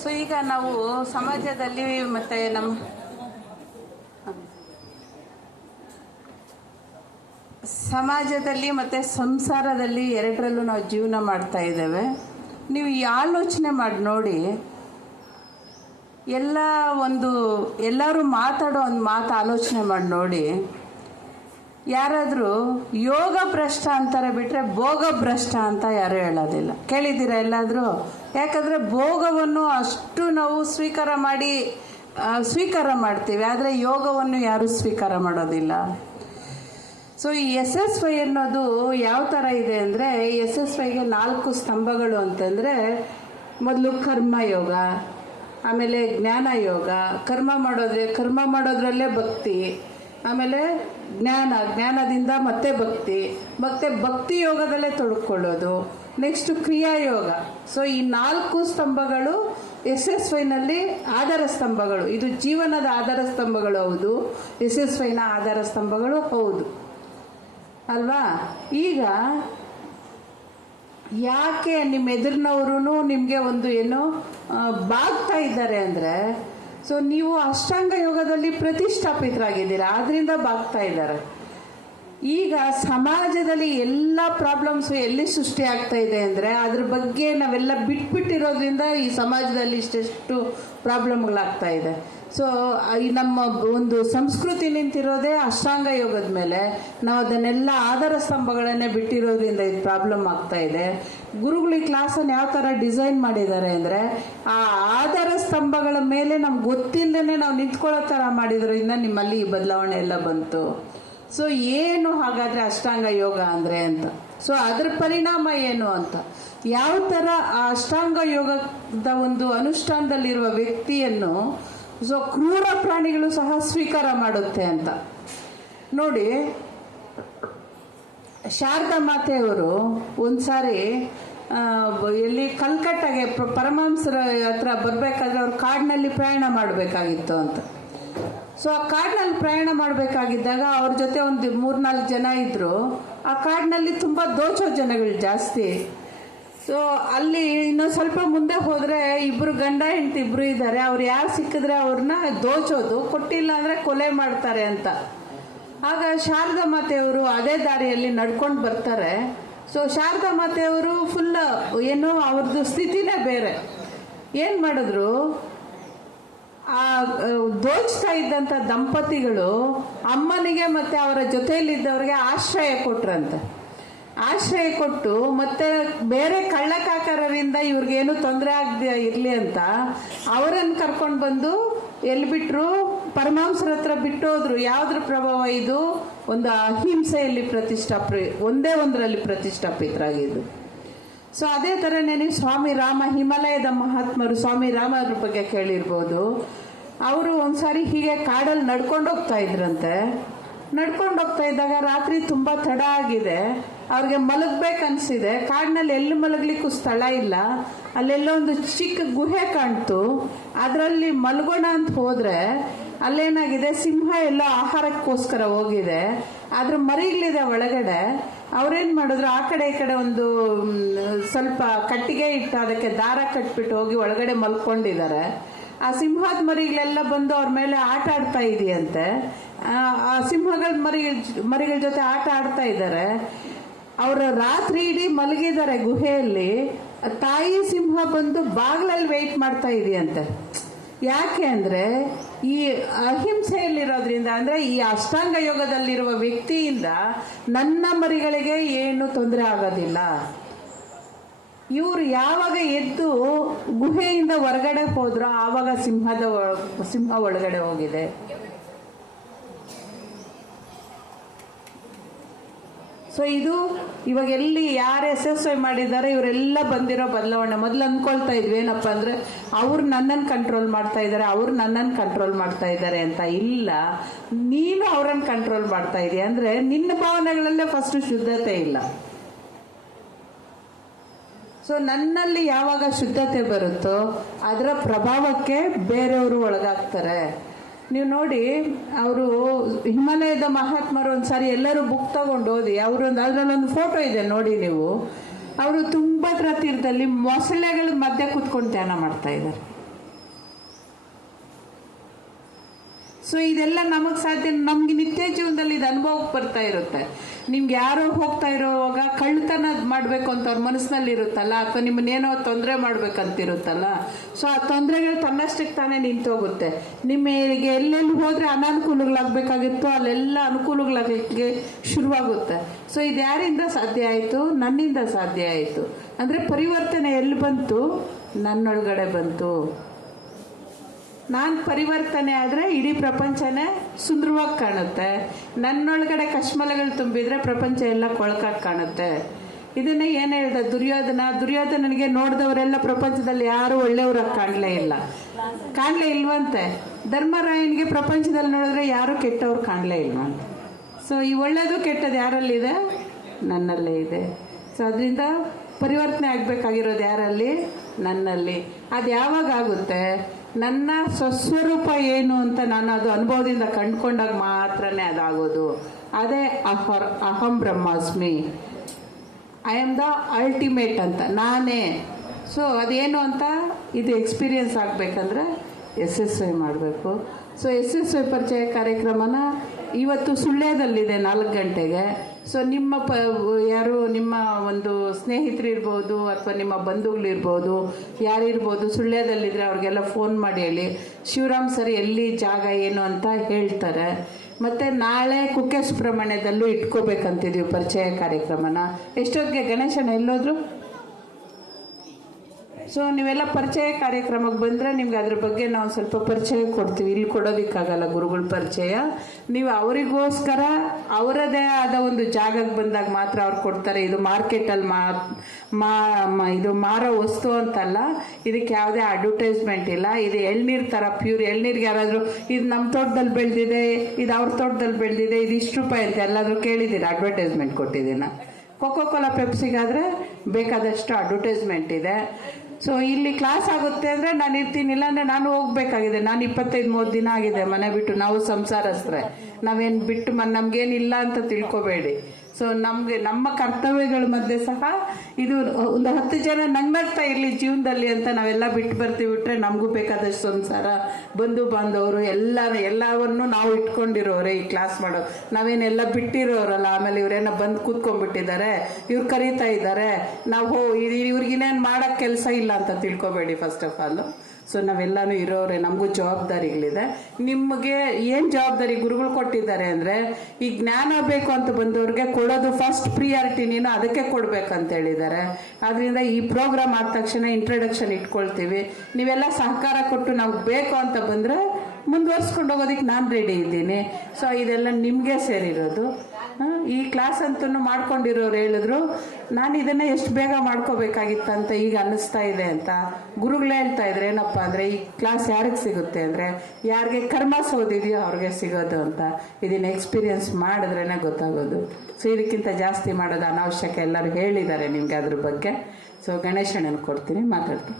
So ಈಗ ನಾವು ಸಮಾಜದಲ್ಲಿ ಮತ್ತು ನಮ್ಮ ಸಮಾಜದಲ್ಲಿ ಮತ್ತು ಸಂಸಾರದಲ್ಲಿ ಎರಡರಲ್ಲೂ ನಾವು ಜೀವನ ಮಾಡ್ತಾ ಇದ್ದೇವೆ. ನೀವು ಈ ಆಲೋಚನೆ ಮಾಡಿ ನೋಡಿ, ಎಲ್ಲರೂ ಮಾತಾಡೋ ಒಂದು ಮಾತು ಆಲೋಚನೆ ಮಾಡಿ ನೋಡಿ. ಯಾರಾದರೂ ಯೋಗ ಭ್ರಷ್ಟ ಅಂತಾರೆ ಬಿಟ್ಟರೆ ಭೋಗ ಭ್ರಷ್ಟ ಅಂತ ಯಾರೂ ಹೇಳೋದಿಲ್ಲ. ಕೇಳಿದ್ದೀರಾ ಎಲ್ಲಾದರೂ? ಯಾಕಂದರೆ ಭೋಗವನ್ನು ಅಷ್ಟು ನಾವು ಸ್ವೀಕಾರ ಮಾಡ್ತೀವಿ, ಆದರೆ ಯೋಗವನ್ನು ಯಾರೂ ಸ್ವೀಕಾರ ಮಾಡೋದಿಲ್ಲ. ಸೊ ಈ SSY ಅನ್ನೋದು ಯಾವ ಥರ ಇದೆ ಅಂದರೆ, SSYಗೆ 4 ಸ್ತಂಭಗಳು ಅಂತಂದರೆ, ಮೊದಲು ಕರ್ಮಯೋಗ, ಆಮೇಲೆ ಜ್ಞಾನ ಯೋಗ, ಕರ್ಮ ಮಾಡೋದ್ರಲ್ಲೇ ಭಕ್ತಿ, ಆಮೇಲೆ ಜ್ಞಾನದಿಂದ ಮತ್ತೆ ಭಕ್ತಿ ಯೋಗದಲ್ಲೇ ತೊಡ್ಕೊಳ್ಳೋದು, ನೆಕ್ಸ್ಟ್ ಕ್ರಿಯಾಯೋಗ. ಸೊ ಈ 4 ಸ್ತಂಭಗಳು SSYನಲ್ಲಿ ಆಧಾರ ಸ್ತಂಭಗಳು. ಇದು ಜೀವನದ ಆಧಾರ ಸ್ತಂಭಗಳು ಹೌದು, SSYನ ಆಧಾರ ಸ್ತಂಭಗಳು ಹೌದು ಅಲ್ವಾ? ಈಗ ಯಾಕೆ ನಿಮ್ಮ ಎದುರಿನವರು ನಿಮಗೆ ಬಾಗ್ತಾ ಇದ್ದಾರೆ ಅಂದರೆ, ಸೊ ನೀವು ಅಷ್ಟಾಂಗ ಯೋಗದಲ್ಲಿ ಪ್ರತಿಷ್ಠಾಪಿತರಾಗಿದ್ದೀರಾ, ಆದ್ರಿಂದ ಬಾಗ್ತಾ ಇದ್ದಾರೆ. ಈಗ ಸಮಾಜದಲ್ಲಿ ಎಲ್ಲ ಪ್ರಾಬ್ಲಮ್ಸು ಎಲ್ಲಿ ಸೃಷ್ಟಿ ಆಗ್ತಾ ಇದೆ ಅಂದರೆ, ಅದ್ರ ಬಗ್ಗೆ ನಾವೆಲ್ಲ ಬಿಟ್ಬಿಟ್ಟಿರೋದ್ರಿಂದ ಈ ಸಮಾಜದಲ್ಲಿ ಇಷ್ಟೆಷ್ಟು ಪ್ರಾಬ್ಲಮ್ಗಳಾಗ್ತಾ ಇದೆ. ಸೊ ಈ ನಮ್ಮ ಒಂದು ಸಂಸ್ಕೃತಿ ನಿಂತಿರೋದೇ ಅಷ್ಟಾಂಗ ಯೋಗದ ಮೇಲೆ. ನಾವು ಅದನ್ನೆಲ್ಲ ಆಧಾರ ಸ್ತಂಭಗಳನ್ನೇ ಬಿಟ್ಟಿರೋದ್ರಿಂದ ಇದು ಪ್ರಾಬ್ಲಮ್ ಆಗ್ತಾ ಇದೆ. ಗುರುಗಳು ಈ ಕ್ಲಾಸನ್ನು ಯಾವ ಥರ ಡಿಸೈನ್ ಮಾಡಿದ್ದಾರೆ ಅಂದರೆ, ಆ ಆಧಾರ ಸ್ತಂಭಗಳ ಮೇಲೆ ನಮ್ಗೆ ಗೊತ್ತಿಲ್ಲದೇ ನಾವು ನಿಂತ್ಕೊಳ್ಳೋ ಥರ ಮಾಡಿದ್ರಿಂದ ನಿಮ್ಮಲ್ಲಿ ಈ ಬದಲಾವಣೆ ಎಲ್ಲ ಬಂತು. ಸೊ ಏನು ಹಾಗಾದರೆ ಅಷ್ಟಾಂಗ ಯೋಗ ಅಂದರೆ ಅಂತ, ಸೊ ಅದರ ಪರಿಣಾಮ ಏನು ಅಂತ, ಯಾವ ಥರ ಆ ಅಷ್ಟಾಂಗ ಯೋಗದ ಒಂದು ಅನುಷ್ಠಾನದಲ್ಲಿರುವ ವ್ಯಕ್ತಿಯನ್ನು ಸೊ ಕ್ರೂರ ಪ್ರಾಣಿಗಳು ಸಹ ಸ್ವೀಕಾರ ಮಾಡುತ್ತೆ ಅಂತ ನೋಡಿ. ಶಾರದಾ ಮಾತೆಯವರು ಒಂದ್ಸಾರಿ ಎಲ್ಲಿ ಕಲ್ಕಟ್ಟಾಗೆ ಪರಮಹಂಸರ ಹತ್ರ ಬರಬೇಕಾದ್ರೆ ಅವ್ರು ಕಾಡಿನಲ್ಲಿ ಪ್ರಯಾಣ ಮಾಡಬೇಕಾಗಿತ್ತು ಅಂತ. ಸೊ ಆ ಕಾಡಿನಲ್ಲಿ ಪ್ರಯಾಣ ಮಾಡಬೇಕಾಗಿದ್ದಾಗ ಅವ್ರ ಜೊತೆ ಒಂದು 3-4 ಜನ ಇದ್ದರು. ಆ ಕಾಡಿನಲ್ಲಿ ತುಂಬ ದೋಚೋ ಜನಗಳು ಜಾಸ್ತಿ. ಸೊ ಅಲ್ಲಿ ಇನ್ನೊಂದು ಸ್ವಲ್ಪ ಮುಂದೆ ಹೋದರೆ ಇಬ್ಬರು ಗಂಡ ಹೆಂಡತಿ ಇಬ್ಬರು ಇದ್ದಾರೆ. ಅವ್ರು ಯಾರು ಸಿಕ್ಕಿದ್ರೆ ಅವ್ರನ್ನ ದೋಚೋದು, ಕೊಟ್ಟಿಲ್ಲ ಅಂದರೆ ಕೊಲೆ ಮಾಡ್ತಾರೆ ಅಂತ. ಆಗ ಶಾರದಾ ಮಾತೆಯವರು ಅದೇ ದಾರಿಯಲ್ಲಿ ನಡ್ಕೊಂಡು ಬರ್ತಾರೆ. ಸೊ ಶಾರದಾ ಮಾತೆಯವರು ಫುಲ್ ಅವ್ರದ್ದು ಸ್ಥಿತಿನೇ ಬೇರೆ. ಏನು ಮಾಡಿದ್ರು, ಆ ದೋಚ್ತಾ ಇದ್ದಂಥ ದಂಪತಿಗಳು ಅಮ್ಮನಿಗೆ ಮತ್ತು ಅವರ ಜೊತೆಯಲ್ಲಿದ್ದವ್ರಿಗೆ ಆಶ್ರಯ ಕೊಟ್ರಂತೆ. ಆಶ್ರಯ ಕೊಟ್ಟು ಮತ್ತೆ ಬೇರೆ ಕಳ್ಳಕಾಕರರಿಂದ ಇವ್ರಿಗೇನು ತೊಂದರೆ ಆಗದೆ ಇರಲಿ ಅಂತ ಅವರನ್ನು ಕರ್ಕೊಂಡು ಬಂದು ಎಲ್ಲಿ ಬಿಟ್ಟರು, ಪರಮಹಂಸರ ಹತ್ರ ಬಿಟ್ಟೋದ್ರು. ಯಾವುದ್ರ ಪ್ರಭಾವ ಇದು? ಒಂದು ಅಹಿಂಸೆಯಲ್ಲಿ ಒಂದೇ ಒಂದರಲ್ಲಿ ಪ್ರತಿಷ್ಠಾಪಿತರಾಗಿದ್ದು. ಸೊ ಅದೇ ಥರನೇ ನೀವು ಸ್ವಾಮಿ ರಾಮ, ಹಿಮಾಲಯದ ಮಹಾತ್ಮರು ಸ್ವಾಮಿ ರಾಮರ ಬಗ್ಗೆ ಕೇಳಿರ್ಬೋದು. ಅವರು ಒಂದ್ಸಾರಿ ಹೀಗೆ ಕಾಡಲ್ಲಿ ನಡ್ಕೊಂಡು ಹೋಗ್ತಾ ಇದ್ರಂತೆ. ನಡ್ಕೊಂಡು ಹೋಗ್ತಾ ಇದ್ದಾಗ ರಾತ್ರಿ ತುಂಬ ತಡ ಆಗಿದೆ, ಅವ್ರಿಗೆ ಮಲಗಬೇಕನ್ಸಿದೆ. ಕಾಡಿನಲ್ಲಿ ಎಲ್ಲಿ ಮಲಗಲಿಕ್ಕೂ ಸ್ಥಳ ಇಲ್ಲ. ಅಲ್ಲೆಲ್ಲೋ ಒಂದು ಚಿಕ್ಕ ಗುಹೆ ಕಾಣ್ತು. ಅದರಲ್ಲಿ ಮಲಗೋಣ ಅಂತ ಹೋದರೆ ಅಲ್ಲೇನಾಗಿದೆ, ಸಿಂಹ ಎಲ್ಲೋ ಆಹಾರಕ್ಕೋಸ್ಕರ ಹೋಗಿದೆ. ಅದ್ರ ಮರಿಗಳಿದೆ ಒಳಗಡೆ. ಅವ್ರೇನು ಮಾಡಿದ್ರು, ಆ ಕಡೆ ಈ ಕಡೆ ಒಂದು ಸ್ವಲ್ಪ ಕಟ್ಟಿಗೆ ಇಟ್ಟು ಅದಕ್ಕೆ ದಾರ ಕಟ್ಬಿಟ್ಟು ಹೋಗಿ ಒಳಗಡೆ ಮಲ್ಕೊಂಡಿದ್ದಾರೆ. ಆ ಸಿಂಹದ ಮರಿಗಳೆಲ್ಲ ಬಂದು ಅವ್ರ ಮೇಲೆ ಆಟ ಆಡ್ತಾ ಇದೆಯಂತೆ. ಆ ಸಿಂಹಗಳ ಮರಿಗಳ ಜೊತೆ ಆಟ ಆಡ್ತಾ ಇದ್ದಾರೆ. ಅವರು ರಾತ್ರಿ ಇಡೀ ಮಲಗಿದ್ದಾರೆ ಗುಹೆಯಲ್ಲಿ. ತಾಯಿ ಸಿಂಹ ಬಂದು ಬಾಗಿಲಲ್ಲಿ ವೆಯ್ಟ್ ಮಾಡ್ತಾ ಇದೆಯಂತೆ. ಯಾಕೆ ಅಂದರೆ ಈ ಅಹಿಂಸೆಯಲ್ಲಿರೋದ್ರಿಂದ, ಅಂದರೆ ಈ ಅಷ್ಟಾಂಗ ಯೋಗದಲ್ಲಿರುವ ವ್ಯಕ್ತಿಯಿಂದ ನನ್ನ ಮರಿಗಳಿಗೆ ಏನು ತೊಂದರೆ ಆಗೋದಿಲ್ಲ. ಇವರು ಯಾವಾಗ ಎದ್ದು ಗುಹೆಯಿಂದ ಹೊರಗಡೆ ಹೋದ್ರೋ ಆವಾಗ ಸಿಂಹ ಒಳಗಡೆ ಹೋಗಿದೆ. ಸೊ ಇದು ಇವಾಗ ಎಲ್ಲಿ ಯಾರು SSY ಮಾಡಿದ್ದಾರೆ ಇವರೆಲ್ಲ ಬಂದಿರೋ ಬದಲಾವಣೆ. ಮೊದಲು ಅಂದ್ಕೊಳ್ತಾ ಇದ್ವಿ ಏನಪ್ಪ ಅಂದರೆ, ಅವ್ರು ನನ್ನನ್ನು ಕಂಟ್ರೋಲ್ ಮಾಡ್ತಾ ಇದ್ದಾರೆ, ಅವ್ರು ನನ್ನನ್ನು ಕಂಟ್ರೋಲ್ ಮಾಡ್ತಾ ಇದ್ದಾರೆ ಅಂತ. ಇಲ್ಲ, ನೀನು ಅವರನ್ನು ಕಂಟ್ರೋಲ್ ಮಾಡ್ತಾ ಇದೀಯ ಅಂದರೆ ನಿನ್ನ ಭಾವನೆಗಳಲ್ಲೇ ಫಸ್ಟ್ ಶುದ್ಧತೆ ಇಲ್ಲ. ಸೊ ನನ್ನಲ್ಲಿ ಯಾವಾಗ ಶುದ್ಧತೆ ಬರುತ್ತೋ ಅದರ ಪ್ರಭಾವಕ್ಕೆ ಬೇರೆಯವರು ಒಳಗಾಗ್ತಾರೆ. ನೀವು ನೋಡಿ, ಅವರು ಹಿಮಾಲಯದ ಮಹಾತ್ಮರು ಒಂದ್ಸಾರಿ ಎಲ್ಲರೂ ಬುಕ್ ತಗೊಂಡು ಓದಿ. ಅದರಲ್ಲೊಂದು ಫೋಟೋ ಇದೆ ನೋಡಿ ನೀವು. ಅವರು ತುಂಗಭದ್ರಾ ತೀರದಲ್ಲಿ ಮೊಸಳೆಗಳ ಮಧ್ಯೆ ಕೂತ್ಕೊಂಡು ಧ್ಯಾನ ಮಾಡ್ತಾ ಇದ್ದಾರೆ. ಸೊ ಇದೆಲ್ಲ ನಮಗೆ ಸಾಧ್ಯ, ನಮ್ಗೆ ನಿತ್ಯ ಜೀವನದಲ್ಲಿ ಇದು ಅನುಭವಕ್ಕೆ ಬರ್ತಾ ಇರುತ್ತೆ. ನಿಮ್ಗೆ ಯಾರೋ ಹೋಗ್ತಾ ಇರೋವಾಗ ಕಳ್ಳತನ ಮಾಡಬೇಕು ಅಂತ ಅವ್ರ ಮನಸ್ಸಿನಲ್ಲಿ ಇರುತ್ತಲ್ಲ, ಅಥವಾ ನಿಮ್ಮನ್ನೇನೋ ತೊಂದರೆ ಮಾಡ್ಬೇಕಂತಿರುತ್ತಲ್ಲ, ಸೊ ಆ ತೊಂದರೆಗಳು ತನ್ನಷ್ಟಕ್ಕೆ ತಾನೇ ನಿಂತೋಗುತ್ತೆ. ನಿಮಗೆ ಎಲ್ಲೆಲ್ಲಿ ಹೋದರೆ ಅನಾನುಕೂಲಗಳಾಗಬೇಕಾಗಿತ್ತು ಅಲ್ಲೆಲ್ಲ ಅನುಕೂಲಗಳಾಗಲಿಕ್ಕೆ ಶುರುವಾಗುತ್ತೆ. ಸೊ ಇದು ಯಾರಿಂದ ಸಾಧ್ಯ ಆಯಿತು? ನನ್ನಿಂದ ಸಾಧ್ಯ ಆಯಿತು. ಅಂದರೆ ಪರಿವರ್ತನೆ ಎಲ್ಲಿ ಬಂತು? ನನ್ನೊಳಗಡೆ ಬಂತು. ನಾನು ಪರಿವರ್ತನೆ ಆದರೆ ಇಡೀ ಪ್ರಪಂಚನೇ ಸುಂದರವಾಗಿ ಕಾಣುತ್ತೆ. ನನ್ನೊಳಗಡೆ ಕಶ್ಮಲಗಳು ತುಂಬಿದರೆ ಪ್ರಪಂಚ ಎಲ್ಲ ಕೊಳಕಾಗಿ ಕಾಣುತ್ತೆ. ಇದನ್ನೇ ಏನು ಹೇಳ್ದೆ ದುರ್ಯೋಧನನಿಗೆ ನೋಡಿದವರೆಲ್ಲ ಪ್ರಪಂಚದಲ್ಲಿ ಯಾರು ಒಳ್ಳೆಯವ್ರಾಗಿ ಕಾಣಲೇ ಇಲ್ವಂತೆ. ಧರ್ಮರಾಯನಿಗೆ ಪ್ರಪಂಚದಲ್ಲಿ ನೋಡಿದ್ರೆ ಯಾರು ಕೆಟ್ಟವ್ರು ಕಾಣಲೇ ಇಲ್ವಂತೆ. ಸೊ ಈ ಒಳ್ಳೆಯದು ಕೆಟ್ಟದ್ದು ಯಾರಲ್ಲಿದೆ? ನನ್ನಲ್ಲೇ ಇದೆ. ಸೊ ಅದರಿಂದ ಪರಿವರ್ತನೆ ಆಗಬೇಕಾಗಿರೋದು ಯಾರಲ್ಲಿ? ನನ್ನಲ್ಲಿ. ಅದು ಯಾವಾಗ ಆಗುತ್ತೆ? ನನ್ನ ಸ್ವಸ್ವರೂಪ ಏನು ಅಂತ ನಾನು ಅದು ಅನುಭವದಿಂದ ಕಂಡುಕೊಂಡಾಗ ಮಾತ್ರನೇ ಅದಾಗೋದು. ಅದೇ ಅಹಂ ಬ್ರಹ್ಮಾಸ್ಮಿ, ಐ ಆಮ್ ದ ಅಲ್ಟಿಮೇಟ್ ಅಂತ ನಾನೇ. ಸೊ ಅದೇನು ಅಂತ ಇದು ಎಕ್ಸ್ಪೀರಿಯನ್ಸ್ ಆಗಬೇಕಂದ್ರೆ SSY ಮಾಡಬೇಕು. ಸೊ SSY ಪರಿಚಯ ಕಾರ್ಯಕ್ರಮನ ಇವತ್ತು ಸುಳ್ಯದಲ್ಲಿದೆ 4 ಗಂಟೆಗೆ. ಸೊ ನಿಮ್ಮ ಯಾರು ನಿಮ್ಮ ಒಂದು ಸ್ನೇಹಿತರಿರ್ಬೋದು ಅಥವಾ ನಿಮ್ಮ ಬಂಧುಗಳಿರ್ಬೋದು, ಯಾರಿರ್ಬೋದು ಸುಳ್ಯದಲ್ಲಿದ್ದರೆ ಅವ್ರಿಗೆಲ್ಲ ಫೋನ್ ಮಾಡಿ ಹೇಳಿ, ಶಿವರಾಮ್ ಸರ್ ಎಲ್ಲಿ ಜಾಗ ಏನು ಅಂತ ಹೇಳ್ತಾರೆ. ಮತ್ತು ನಾಳೆ ಕುಕ್ಕೆ ಸುಬ್ರಹ್ಮಣ್ಯದಲ್ಲೂ ಇಟ್ಕೋಬೇಕಂತಿದ್ದೀವಿ ಪರಿಚಯ ಕಾರ್ಯಕ್ರಮನ. ಎಷ್ಟೊತ್ತಿಗೆ ಗಣೇಶನ ಎಲ್ಲೋದ್ರು? ಸೊ ನೀವೆಲ್ಲ ಪರಿಚಯ ಕಾರ್ಯಕ್ರಮಕ್ಕೆ ಬಂದರೆ ನಿಮ್ಗೆ ಅದ್ರ ಬಗ್ಗೆ ನಾವು ಸ್ವಲ್ಪ ಪರಿಚಯ ಕೊಡ್ತೀವಿ. ಇಲ್ಲಿ ಕೊಡೋದಕ್ಕಾಗಲ್ಲ ಗುರುಗಳ ಪರಿಚಯ. ನೀವು ಅವರಿಗೋಸ್ಕರ ಅವರದೇ ಆದ ಒಂದು ಜಾಗಕ್ಕೆ ಬಂದಾಗ ಮಾತ್ರ ಅವ್ರು ಕೊಡ್ತಾರೆ. ಇದು ಮಾರ್ಕೆಟಲ್ಲಿ ಇದು ಮಾರೋ ವಸ್ತು ಅಂತಲ್ಲ. ಇದಕ್ಕೆ ಯಾವುದೇ ಅಡ್ವರ್ಟೈಸ್ಮೆಂಟ್ ಇಲ್ಲ. ಇದು ಎಳ್ನೀರು ಥರ ಪ್ಯೂರ್. ಎಳ್ನೀರಿಗೆ ಯಾರಾದರೂ ಇದು ನಮ್ಮ ತೋಟದಲ್ಲಿ ಬೆಳೆದಿದೆ, ಇದು ಅವ್ರ ತೋಟದಲ್ಲಿ ಬೆಳೆದಿದೆ, ಇದು ಇಷ್ಟು ರೂಪಾಯಿ ಅಂತ ಎಲ್ಲಾದರೂ ಕೇಳಿದ್ದೀರಾ? ಅಡ್ವರ್ಟೈಸ್ಮೆಂಟ್ ಕೊಟ್ಟಿದ್ದೀನ. ಕೋಕೋ ಕೋಲಾ ಪೆಪ್ಸಿಗಾದರೆ ಬೇಕಾದಷ್ಟು ಅಡ್ವರ್ಟೈಸ್ಮೆಂಟ್ ಇದೆ. ಸೊ ಇಲ್ಲಿ ಕ್ಲಾಸ್ ಆಗುತ್ತೆ ಅಂದರೆ ನಾನು ಇರ್ತೀನಿ, ಇಲ್ಲಾಂದರೆ ನಾನು ಹೋಗಬೇಕಾಗಿದೆ. ನಾನು 25-30 ದಿನ ಆಗಿದೆ ಮನೆ ಬಿಟ್ಟು. ನಾವು ಸಂಸಾರಸ್ತ್ರೆ, ನಾವೇನು ಬಿಟ್ಟು ನಮಗೇನಿಲ್ಲ ಅಂತ ತಿಳ್ಕೊಬೇಡಿ. ಸೊ ನಮ್ಮ ಕರ್ತವ್ಯಗಳ ಮಧ್ಯೆ ಸಹ ಇದು ಒಂದು 10 ಜನ ನಗ್ನಗ್ತಾ ಇರಲಿ ಜೀವನದಲ್ಲಿ ಅಂತ ನಾವೆಲ್ಲ ಬಿಟ್ಟು ಬರ್ತೀವಿ. ಬಿಟ್ಟರೆ ನಮಗೂ ಬೇಕಾದಷ್ಟು ಸಂಸಾರ, ಬಂಧು ಬಾಂಧವರು ಎಲ್ಲವನ್ನು ನಾವು ಇಟ್ಕೊಂಡಿರೋರೆ ಈ ಕ್ಲಾಸ್ ಮಾಡೋ. ನಾವೇನೆಲ್ಲ ಬಿಟ್ಟಿರೋರಲ್ಲ. ಆಮೇಲೆ ಇವರೇನೋ ಬಂದು ಕೂತ್ಕೊಂಡ್ಬಿಟ್ಟಿದ್ದಾರೆ, ಇವ್ರು ಕರೀತಾ ಇದ್ದಾರೆ, ನಾವು ಇವ್ರಿಗಿನ್ನೇನು ಮಾಡೋಕ್ಕೆ ಕೆಲಸ ಇಲ್ಲ ಅಂತ ತಿಳ್ಕೊಬೇಡಿ ಫಸ್ಟ್ ಆಫ್ ಆಲ್. ಸೊ ನಾವೆಲ್ಲನೂ ಇರೋರೆ, ನಮಗೂ ಜವಾಬ್ದಾರಿಗಳಿದೆ. ನಿಮಗೆ ಏನು ಜವಾಬ್ದಾರಿ ಗುರುಗಳು ಕೊಟ್ಟಿದ್ದಾರೆ ಅಂದರೆ, ಈ ಜ್ಞಾನ ಬೇಕು ಅಂತ ಬಂದವ್ರಿಗೆ ಕೊಡೋದು ಫಸ್ಟ್ ಪ್ರಿಯಾರಿಟಿ, ನೀನು ಅದಕ್ಕೆ ಕೊಡ್ಬೇಕಂತ ಹೇಳಿದ್ದಾರೆ. ಆದ್ದರಿಂದ ಈ ಪ್ರೋಗ್ರಾಮ್ ಆದ ತಕ್ಷಣ ಇಂಟ್ರಡಕ್ಷನ್ ಇಟ್ಕೊಳ್ತೀವಿ. ನೀವೆಲ್ಲ ಸಹಕಾರ ಕೊಟ್ಟು ನಮ್ಗೆ ಬೇಕು ಅಂತ ಬಂದರೆ ಮುಂದುವರ್ಸ್ಕೊಂಡು ಹೋಗೋದಕ್ಕೆ ನಾನು ರೆಡಿ ಇದ್ದೀನಿ. ಸೊ ಇದೆಲ್ಲ ನಿಮಗೆ ಸೇರಿರೋದು. ಈ ಕ್ಲಾಸ್ ಅಂತೂ ಮಾಡ್ಕೊಂಡಿರೋರು ಹೇಳಿದ್ರು, ನಾನು ಇದನ್ನು ಎಷ್ಟು ಬೇಗ ಮಾಡ್ಕೋಬೇಕಾಗಿತ್ತಂತ ಈಗ ಅನ್ನಿಸ್ತಾ ಇದೆ ಅಂತ. ಗುರುಗಳು ಹೇಳ್ತಾ ಇದ್ರೆ ಏನಪ್ಪ ಅಂದರೆ, ಈ ಕ್ಲಾಸ್ ಯಾರಿಗೆ ಸಿಗುತ್ತೆ ಅಂದರೆ, ಯಾರಿಗೆ ಕರ್ಮ ಸೋದಿದೆಯೋ ಅವ್ರಿಗೆ ಸಿಗೋದು ಅಂತ. ಇದನ್ನು ಎಕ್ಸ್ಪೀರಿಯನ್ಸ್ ಮಾಡಿದ್ರೇ ಗೊತ್ತಾಗೋದು. ಸೊ ಇದಕ್ಕಿಂತ ಜಾಸ್ತಿ ಮಾಡೋದು ಅನಾವಶ್ಯಕ. ಎಲ್ಲರೂ ಹೇಳಿದ್ದಾರೆ ನಿಮಗೆ ಅದ್ರ ಬಗ್ಗೆ. ಸೊ ಗಣೇಶಣ್ಣನ ಕೊಡ್ತೀನಿ, ಮಾತಾಡ್ತೀನಿ.